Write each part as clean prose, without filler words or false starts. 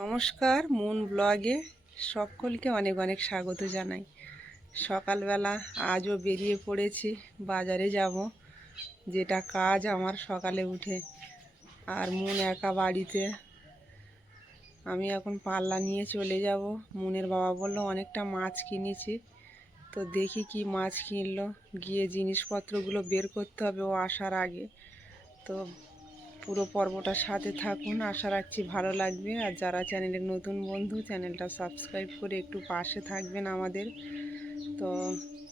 নমস্কার, মুন ব্লগে সকলকে অনেক অনেক স্বাগত জানাই। সকালবেলা আজও বেরিয়ে পড়েছি, বাজারে যাব, যেটা কাজ আমার সকালে উঠে। আর মুন একা বাড়িতে, আমি এখন পাল্লা নিয়ে চলে যাব। মুনের বাবা বললো অনেকটা মাছ কিনেছি, তো দেখি কি মাছ কিনলো, গিয়ে জিনিসপত্রগুলো বের করতে হবে ও আসার আগে। তো পুরো পর্বটার সাথে থাকুন, আশা রাখছি ভালো লাগবে। আর যারা চ্যানেলের নতুন বন্ধু, চ্যানেলটা সাবস্ক্রাইব করে একটু পাশে থাকবেন আমাদের। তো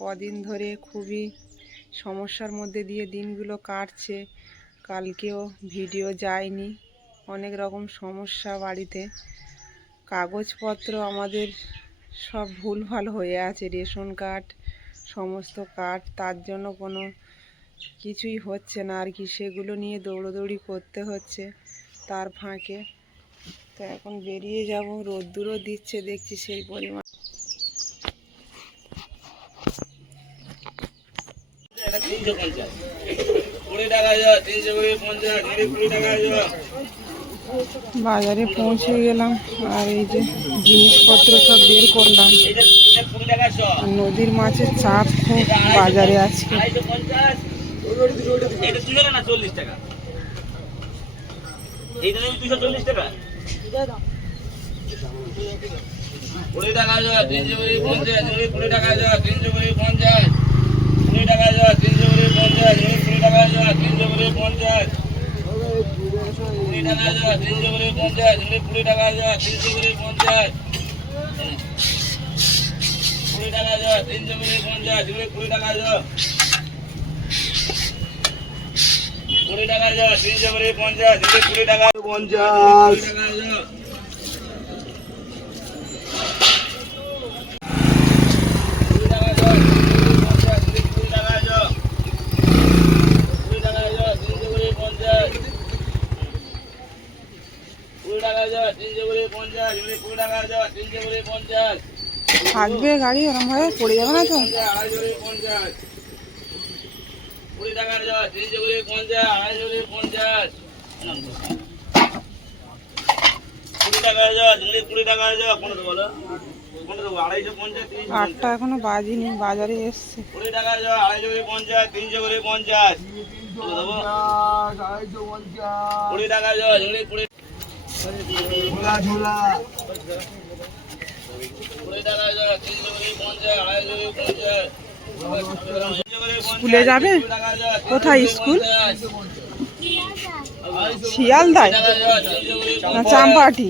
কদিন ধরে খুবই সমস্যার মধ্যে দিয়ে দিনগুলো কাটছে, কালকেও ভিডিও যায়নি, অনেক রকম সমস্যা বাড়িতে। কাগজপত্র আমাদের সব ভুলভাল হয়ে আছে, রেশন কার্ড, সমস্ত কার্ড, তার জন্য কোনো কিছুই হচ্ছে না আর কি, সেগুলো নিয়ে দৌড়োদৌড়ি করতে হচ্ছে তার ফাঁকে। তো এখন বেরিয়ে যাব, রোদ্দুরও দিচ্ছে দেখছি সেই পরিমাণ। বাজারে পৌঁছে গেলাম, আর এই যে জিনিসপত্র সব বের করলাম। নদীর মাছের চাপ খুব বাজারে আজকে। এটা 240 টাকা, এইটা 240 টাকা, 20 টাকা 350, 20 টাকা 350, 20 টাকা 350, 20 টাকা 350, 20 টাকা 350, 20 টাকা 350, 20 টাকা 350, 20 টাকা 20 টাকা 350, 20 টাকা 50, থাকবে গাড়ি ওরম ভাবে পড়ে যাবে না তো। 20 টাকা 350, 250, 20 টাকা 20 টাকা কোনটা বলো, কোনটা দেবো? 250, 8টা এখনো বাজিনি, বাজারে এসছে। 20 টাকা 250, 350, 20 টাকা 20 ঝোলা 20 টাকা 350, 250, স্কুলে যাবে? কোথায় স্কুল? শিয়ালদায় না চাম্পাহাটি?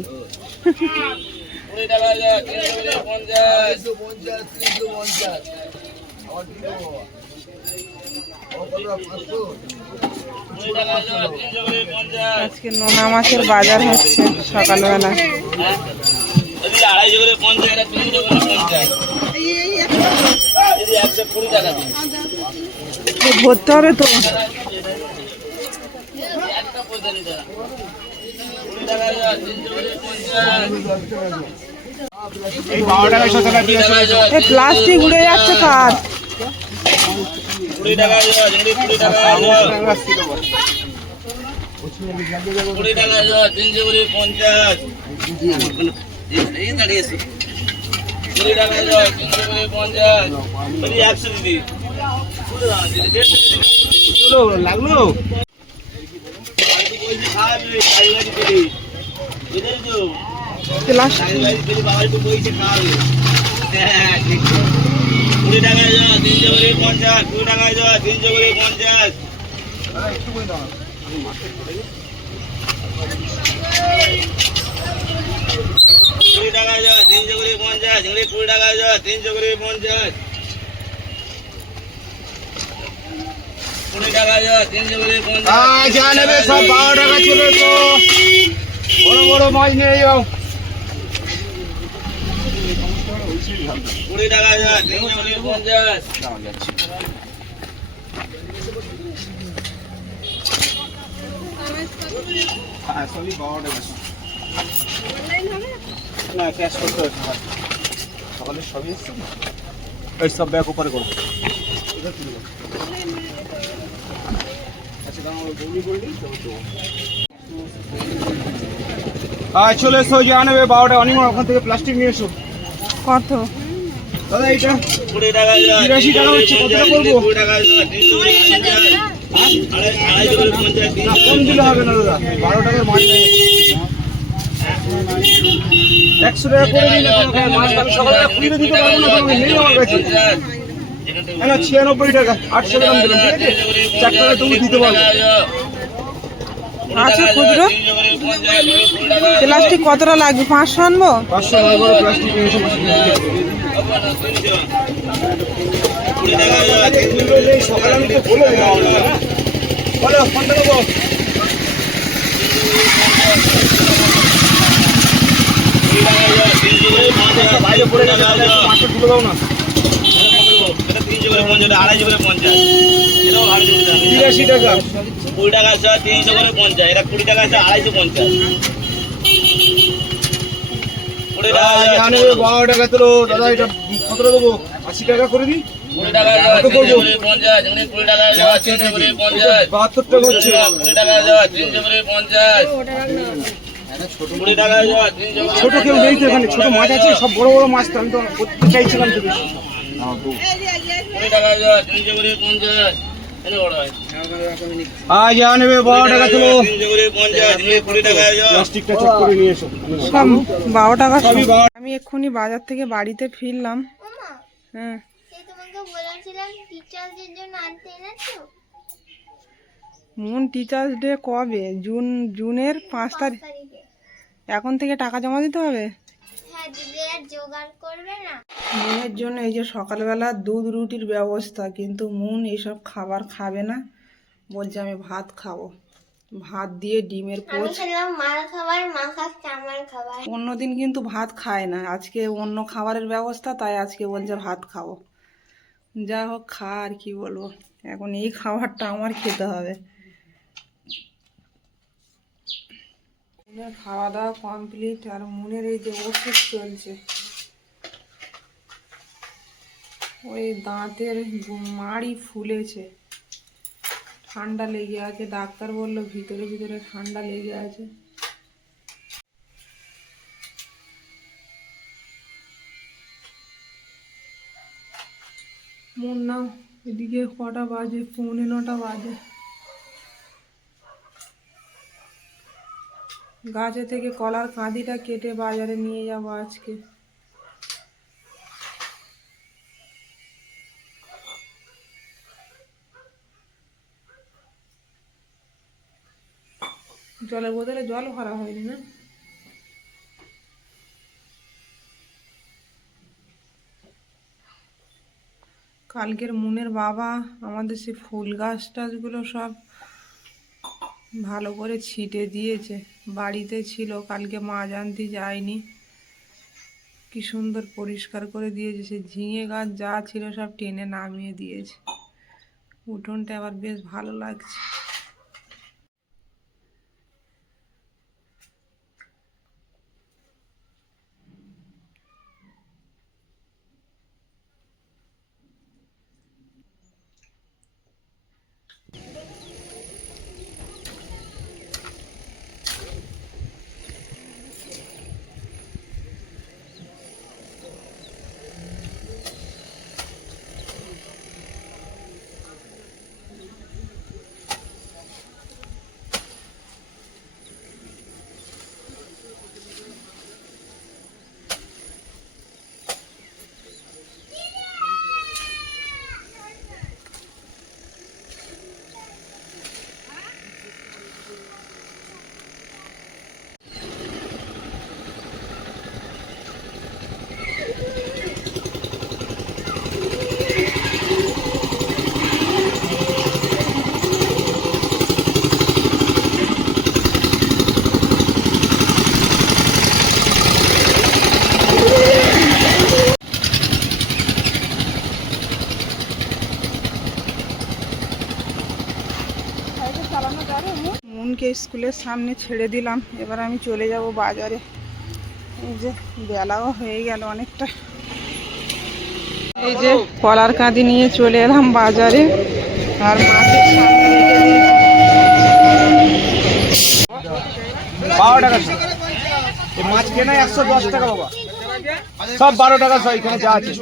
20 টাকা 350, 350, আজকে নোনা মাছের বাজার হচ্ছে সকালবেলা। 250 করে 50, এটা 300 করে 50, 120 টাকা দিন ভরতে হবে তো। প্লাস্টিক উড়ে যাচ্ছে কার। 20 টাকা 20 টাকা 20 টাকা 350, এই দাঁড়িয়েছে 20 টাকা 350, 100 দিদি চলো লাগলো প্লাস্টিক 20 টাকা 350, 2 টাকা 350, 20 টাকা 350, 20 টাকা 350, 20 টাকা 350, জানেবে সব 12 টাকা চলে তো, বড় বড় মাছ নিয়ে যাও। 20 টাকা 350, হ্যাঁ সবই 12 টাকা। না ক্যাশ করতে হবে, সকালে সবই এসছে না, এই সব ব্যাগ উপরে করো। আচ্ছা, কারণ বৌনি করলেই চলে এসো, যা নেবে 12 টাকা অনিমা, ওখান থেকে প্লাস্টিক নিয়ে এসো। কত? দাদা এইটা 20 টাকা জোড়া, 82 টাকা হচ্ছে, কত টাকা করবো? 20 টাকা জোড়া, 300 করে 50, আড়াইশো করে 50, না কম দিলে হবে না দাদা, 12 টাকার মাছ নেই। 100 টাকা করে দিলে তোমাকে মাছ আমি সকালে খুলে দিতে পারবো না, তুমি নেই আমার কাছে। না 96 টাকা, 800 গ্রাম দিলাম, ঠিক আছে? 4 টাকা তুমি দিতে পারবো। আচ্ছা খুচরো প্লাস্টিক কতটা লাগবে? 500 আনবো? 500 টাকা করে প্লাস্টিক নিয়ে এসো। 20 টাকা জোড়া, সকালে আমি তো বলে দিলাম, বলো 50 টাকা বল। বাইরে পড়ে গেছে, মাছটা তুলে দাও না। 300 করে 50, 250 করে 50, এটাও ভালো জিনিস। 83 টাকা। 20 টাকা আছে, 300 করে 50, এটা 20 টাকা আছে, 250। 20 টাকা আছে, জানে 12 টাকা তো দাদা, এটা কত টাকা দেবো? 80 টাকা করে দিই। 20 টাকা আছে, 300 করে 50, এমনি 20 টাকা আছে, 300 করে 50, 72 টাকা হচ্ছে। 20 টাকা আছে, 300 করে 50, 20 টাকা আছে, 300 করে ছোট কেউ নেই তো এখানে, ছোট মাছ আছে, সব বড় বড় মাছ তো আমি তো করতে চাইছিলাম তো বেশি। 20 টাকা আছে, 300 করে 50, এনে বড় হয়। যা নেবে 12 টাকা তো 300 করে 50, এমনি 20 টাকা আছে। প্লাস্টিকটা চেক করে নিয়ে এসো। সব 12 টাকা সবই 12। আমি এক্ষুনি বাজার থেকে বাড়িতে ফিরলাম। ওমা, হ্যাঁ সে তোমাকে বলেছিলাম টিচারদের জন্য আনতে এনেছো? মুন টিচার্স ডে কবে? জুনের 5 তারিখ। তারিখে। এখন থেকে টাকা জমা দিতে হবে? হ্যাঁ, দিদি আর জোগাড় করবে না? মুনের জন্য এই যে সকালবেলা দুধ রুটির ব্যবস্থা, কিন্তু মুন এইসব খাবার খাবে না, বলছে আমি ভাত খাবো। ভাত দিয়ে ডিমের আমি পোচ। খেলাম মার খাবার, মা খাচ্ছে আমার খাবার। অন্যদিন কিন্তু ভাত খায় না, আজকে অন্য খাবারের ব্যবস্থা, তাই আজকে বলছে ভাত খাবো। যা হোক, খা, আর কি বলবো, এখন এই খাবারটা আমার খেতে হবে। মুনের খাওয়া দাওয়া কমপ্লিট, আর মুনের এই যে ওষুধ চলছে, ওই দাঁতের মাড়ি ফুলেছে, ঠান্ডা লেগে আছে, ডাক্তার বললো ভিতরে ভিতরে ঠান্ডা লেগে আছে। মন নাও, এদিকে কটা বাজে? 9:45 বাজে। গাছে থেকে কলার কাঁদিটা কেটে বাজারে নিয়ে যাবো আজকে। জলের বোতলে জল ভরা হয়নি না? কালকের মুনের বাবা আমাদের সেই ফুল গাছ টাছগুলো সব ভালো করে ছিটে দিয়েছে। বাড়িতে ছিল, কালকে মাছ আনতে যায়নি, কি সুন্দর পরিষ্কার করে দিয়েছে। সে ঝিঙে গাছ যা ছিল সব টেনে নামিয়ে দিয়েছে। উঠোনটা আবার বেশ ভালো লাগছে। মুনকে স্কুলের সামনে ছেড়ে দিলাম, এবার আমি চলে যাব বাজারে। এই যে বেলাও হয়ে গেল অনেকটা। এই যে কলার কাঁদি নিয়ে চলে এলাম বাজারে, আর মাছের সামনে রেখে দিয়েছি। 12 টাকা। এই মাছ কেনা 110 টাকা বাবা, সব 12 টাকা সব এখানে যা আছে।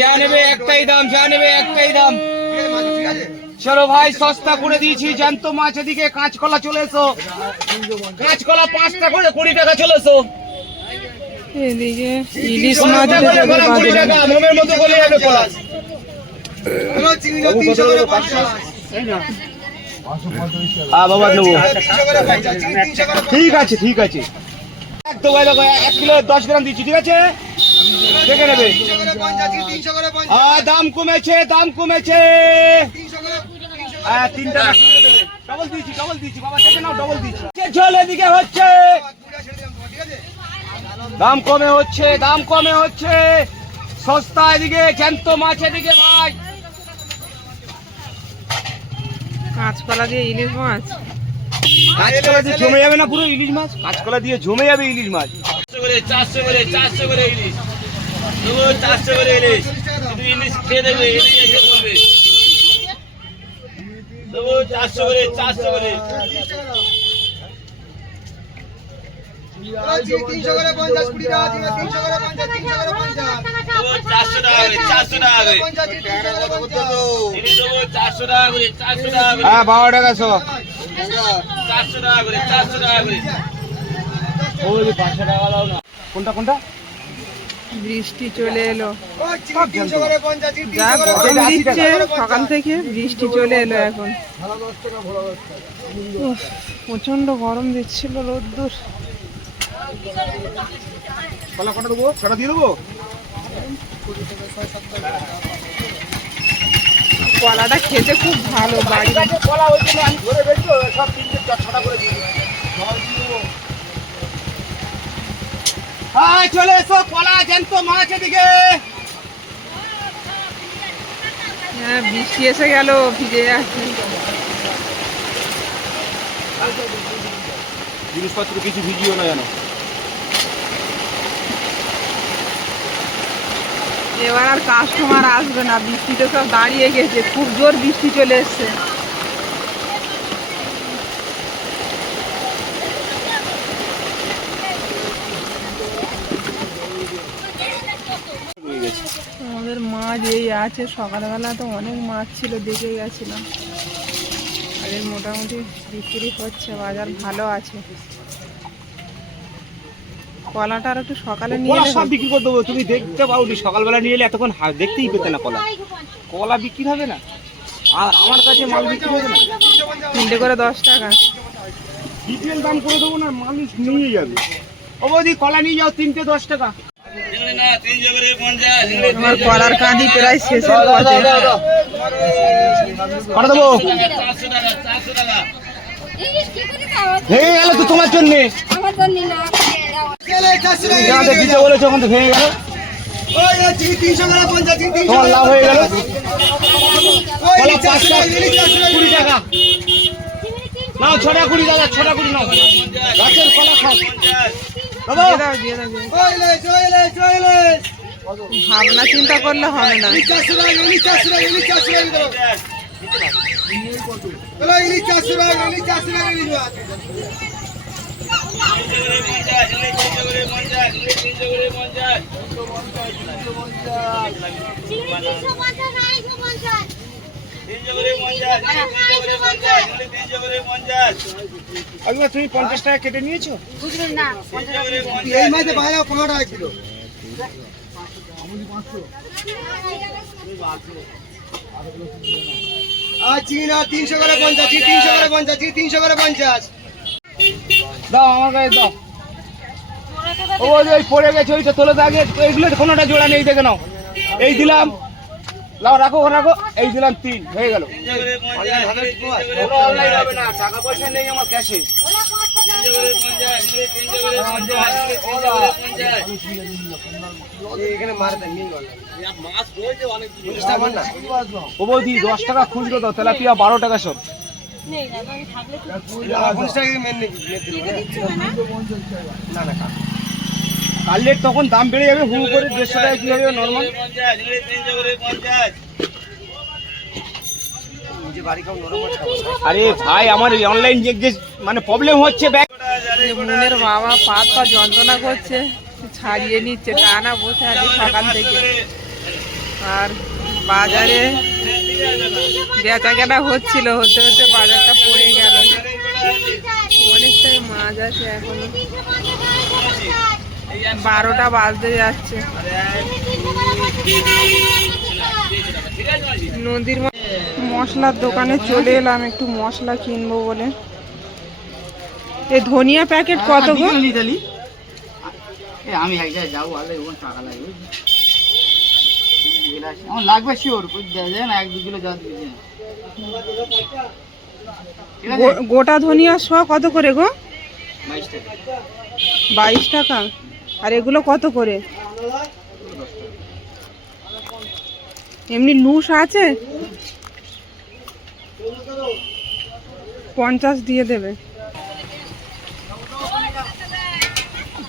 যা নেবে একটাই দাম, যা নেবে একটাই দাম। চলো ভাই, সস্তা করে দিয়েছি জ্যান্ত মাছ। এদিকে কাঁচকলা চলে এসো, কাঁচকলা 5টা করে 20 টাকা চলে এসো। এদিকে ইলিশ মাছ 20 টাকা মোমের মতো গলে যাবে কলা। বাবা নেবো, ঠিক আছে ঠিক আছে। একদম 1 কিলো 10 গ্রাম দিচ্ছি, ঠিক আছে দেখে নেবে। দাম কমেছে, দাম কমেছে। 3 টাকা ডবল দিচ্ছি, ডবল দিচ্ছি বাবা, দেখে নাও, ডবল দিচ্ছি। ঝোল এদিকে হচ্ছে, দাম কমে হচ্ছে, দাম কমে হচ্ছে, সস্তা এদিকে জ্যান্ত মাছ এদিকে ভাই। কাঁচকলা দিয়ে ইলিশ মাছ, কাঁচকলা দিয়ে জমে যাবে না পুরো ইলিশ মাছ, কাঁচকলা দিয়ে জমে যাবে ইলিশ মাছ। 400 করে ইলিশ, 400 করে ইলিশ। তুমি ইলিশ খেয়ে দেখবে, ইলিশ এসে বলবে 400 করে, 400 করে। 300 করে 50, 20 টাকা দিবে, 300 করে 50, 300 করে 50, 400 টাকা করে, 400 টাকা করে ইলিশ দেবো, 400 টাকা করে, 400 টাকা করে। 12 টাকা সব। 400 টাকা করে, 400 টাকা করে। ওই 500 টাকা দাও না। কোনটা কোনটা? বৃষ্টি চলে এলো, 300 করে 50, যা গরম দিচ্ছে সকাল থেকে, বৃষ্টি চলে এলো এখন। উফ, প্রচন্ড গরম দিচ্ছিল, রোদ্দুর। কলা কটা দেবো? কটা দিয়ে দেবো? কলাটা খেতে খুব ভালো, বাড়ি কলা ওই জন্য আমি ধরে বেচবো, সব 3-4 করে দিয়ে দেবো। চলে এসো, কলা জ্যান্ত মাছ এদিকে। হ্যাঁ, বৃষ্টি এসে গেল, ভিজে যাচ্ছে। জিনিসপত্র কিছু ভিজিও না জানো। এবার আর কাস্টমার আসবে না, বৃষ্টিতে সব দাঁড়িয়ে গেছে, খুব জোর বৃষ্টি চলে এসছে। আমাদের মাছ এই আছে, সকালবেলা তো অনেক মাছ ছিল, দেখে গেছিলাম। আর এর মোটামুটি বিক্রি হচ্ছে, বাজার ভালো আছে। কলাটা আর একটু সকালে নিয়ে কলা এলে সব হতো। বিক্রি করে দেবো, তুমি দেখতে পাও সকালবেলা নিয়ে এলে এতক্ষণ দেখতেই পেতে না কলা। কলা বিক্রি হবে না, আর আমার কাছে মাল বিক্রি হবে না। 3টে করে 10 টাকা। বিপিএল দাম করে দেবো না, মানুষ নিয়ে যাবে। ও বৌদি কলা নিয়ে যাও, 3টে 10 টাকা। চিংড়ি না 300 করে 50, চিংড়ি আমার কলার কাঁদি প্রায় শেষের পথে। কটা দেবো? 400 টাকা, 400 টাকা। ভেঙে গেল তো তোমার জন্য, দিতে বলেছো, ওখান থেকে ভেঙে গেল, তোমার লাভ হয়ে গেল। কলা 5টা 20 টাকা নাও, 6টা 20 টাকা, 6টা 20 নাও, গাছের কলা খাও। 50, বাবা দিয়ে দাও, দিয়ে দাও, দিয়ে দাও। ভাবনা চিন্তা করলে হবে না। 300 করে 50। আগে তুমি 50 টাকা কেটে নিয়েছো? এই মাঝে বাইরে 5 টাকা কিলো। চিংড়া 300 করে 50, 300 করে 50, 300 করে 50। দাও আমার কাছে দাও। ওই পড়ে গেছে, ওইটা তোলে তো আগে। এইগুলো কোনোটা জোড়া নেই, দেখে নাও। এই দিলাম, লাও রাখো রাখো, এই দিলাম 3, হয়ে গেল। কোনো অনলাইন হবে না, টাকা পয়সা নেই আমার ক্যাশে। ও বৌদি 10 টাকা খুচরো দাও, তেলাপিয়া 12 টাকা সব। কালের তখন দাম বেড়ে যাবে, হু করে 150 টাকা কি হবে নরমাল। আরে ভাই আমার অনলাইন যে মানে প্রবলেম হচ্ছে ব্যাগ যে মুনের বাবা পা যন্ত্রণা করছে, ছাড়িয়ে নিচ্ছে, টানা বসে আছে সকাল থেকে। আর বাজারে বেচা কেনা হচ্ছিল, হতে হতে বাজারটা পড়ে গেল। অনেকটাই মাছ আছে এখনো, 12টা বাজতে যাচ্ছে। নদীর মশলার দোকানে চলে এলাম, একটু মশলা কিনবো বলে। এই ধনিয়া প্যাকেট কত গো? আমি এক জায়গায় যাবো, টাকা লাগবে, আমার লাগবে শিওর, না 1-2 কিলো যা দিয়ে গোটা ধনিয়া শ কত করে গো? 22 টাকা। 22 টাকা। আর এগুলো কত করে? এমনি লুস আছে? 50 দিয়ে দেবে।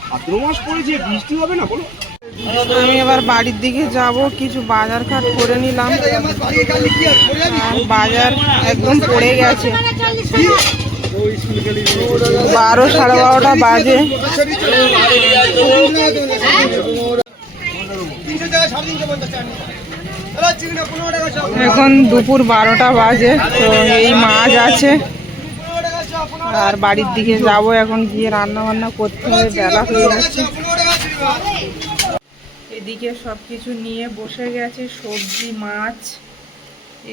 ভাদ্র মাস পড়েছে, বৃষ্টি হবে না বলো? আমি এবার বাড়ির দিকে যাব, কিছু বাজার ঘাট করে নিলাম। আর বাজার একদম পড়ে গেছে, 12 সাড়ে 12টা বাজে। এখন দুপুর 12টা বাজে। তো এই মাছ আছে, আর বাড়ির দিকে যাব এখন, গিয়ে রান্না বান্না করতে হবে, বেলা হয়ে যাচ্ছে। এদিকে সব কিছু নিয়ে বসে গেছে, সবজি, মাছ।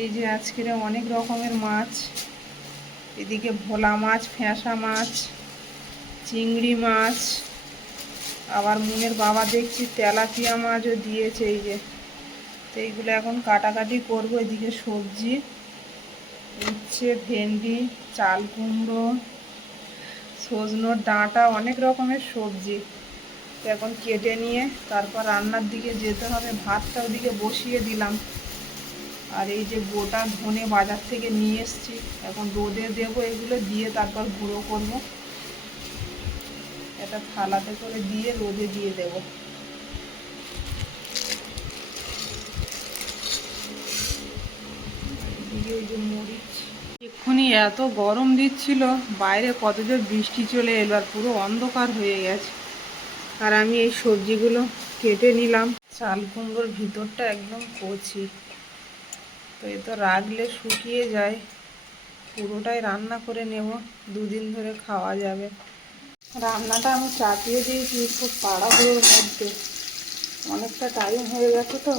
এই যে আজকের অনেক রকমের মাছ। এদিকে ভোলা মাছ, ফ্যাঁসা মাছ, চিংড়ি মাছ, আবার মুনের বাবা দেখছি তেলাপিয়া মাছও দিয়েছে। এই যে, তো এইগুলো এখন কাটাকাটি করবো। এদিকে সবজি, উচ্ছে, ভেন্ডি, চাল কুমড়ো, সজনোর ডাঁটা, অনেক রকমের সবজি। তো এখন কেটে নিয়ে তারপর রান্নার দিকে যেতে হবে। ভাতটা ওদিকে বসিয়ে দিলাম। আর এই যে গোটা ধনে বাজার থেকে নিয়ে এসেছি, এখন রোদে দেবো। এগুলো দিয়ে তারপর গুঁড়ো করব, এটা থালাতে করে দিয়ে রোদে দিয়ে দেব। এদিকে ওই যে মরিচ, এক্ষুনি এত গরম দিচ্ছিল, বাইরে কত জোর বৃষ্টি চলে এলো, আর পুরো অন্ধকার হয়ে গেছে। আর আমি এই সবজিগুলো কেটে নিলাম। চাল কুমড়োর ভিতরটা একদম কচি, তো এ তো রাখলে শুকিয়ে যায়। পুরোটাই রান্না করে নেব, 2 দিন ধরে খাওয়া যাবে। রান্নাটা আমি চাপিয়ে দিয়েছি খুব তাড়াহুড়োর মধ্যে, অনেকটা টাইম হয়ে গেছে তো।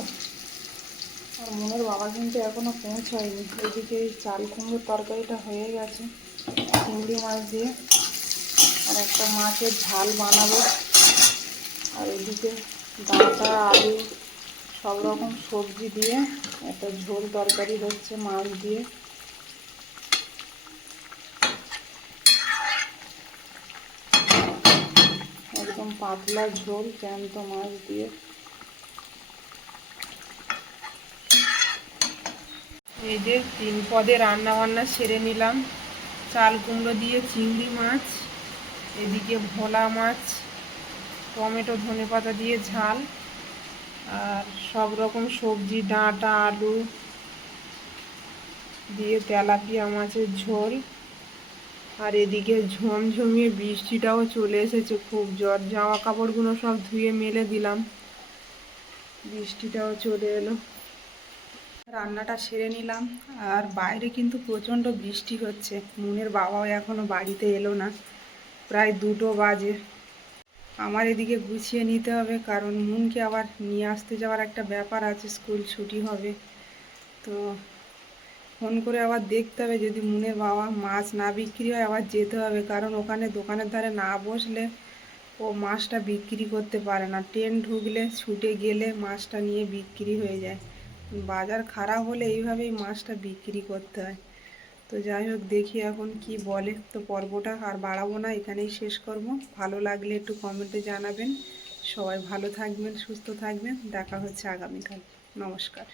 আর মনের বাবা কিন্তু এখনও পৌঁছায়নি। এদিকে এই চাল কুমড়োর তরকারিটা হয়ে গেছে চিংড়ি মাছ দিয়ে, আর একটা মাছের ঝাল বানাবো। আর এদিকে ডাঁটা, আলু, সব রকম সবজি দিয়ে একটা ঝোল তরকারি হচ্ছে মাছ দিয়ে। একদম পাতলা ঝোল, জ্যান্ত মাছ দিয়ে। এই যে 3 পদে রান্না বান্না সেরে নিলাম। চাল কুমড়ো দিয়ে চিংড়ি মাছ, এদিকে ভোলা মাছ, টমেটো ধনেপাতা দিয়ে ঝাল, আর সব রকম সবজি, ডাঁটা, আলু দিয়ে তেলাপিয়া মাছের ঝোল। আর এদিকে ঝমঝমিয়ে বৃষ্টিটাও চলে এসেছে খুব জোর। জামা কাপড়গুলো সব ধুয়ে মেলে দিলাম, বৃষ্টিটাও চলে এলো। রান্নাটা সেরে নিলাম। আর বাইরে কিন্তু প্রচণ্ড বৃষ্টি হচ্ছে। মুনের বাবাও এখনও বাড়িতে এলো না, প্রায় 2টো বাজে। আমার এদিকে গুছিয়ে নিতে হবে, কারণ মুনকে আবার নিয়ে আসতে যাওয়ার একটা ব্যাপার আছে, স্কুল ছুটি হবে। তো ফোন করে আবার দেখতে হবে, যদি মুনের বাবা মাছ না বিক্রি হয় আবার যেতে হবে, কারণ ওখানে দোকানের ধারে না বসলে ও মাছটা বিক্রি করতে পারে না। ট্রেন ঢুকলে ছুটে গেলে মাছটা নিয়ে বিক্রি হয়ে যায়। বাজার খারাপ হলে এইভাবেই মাছটা বিক্রি করতে হয়। তো যাই হোক, দেখি এখন কি বলে। তো পর্বটা আর বাড়াবো না, এখানেই শেষ করব। ভালো লাগলে একটু কমেন্টে জানাবেন। সবাই ভালো থাকবেন, সুস্থ থাকবেন। দেখা হচ্ছে আগামীকাল। নমস্কার।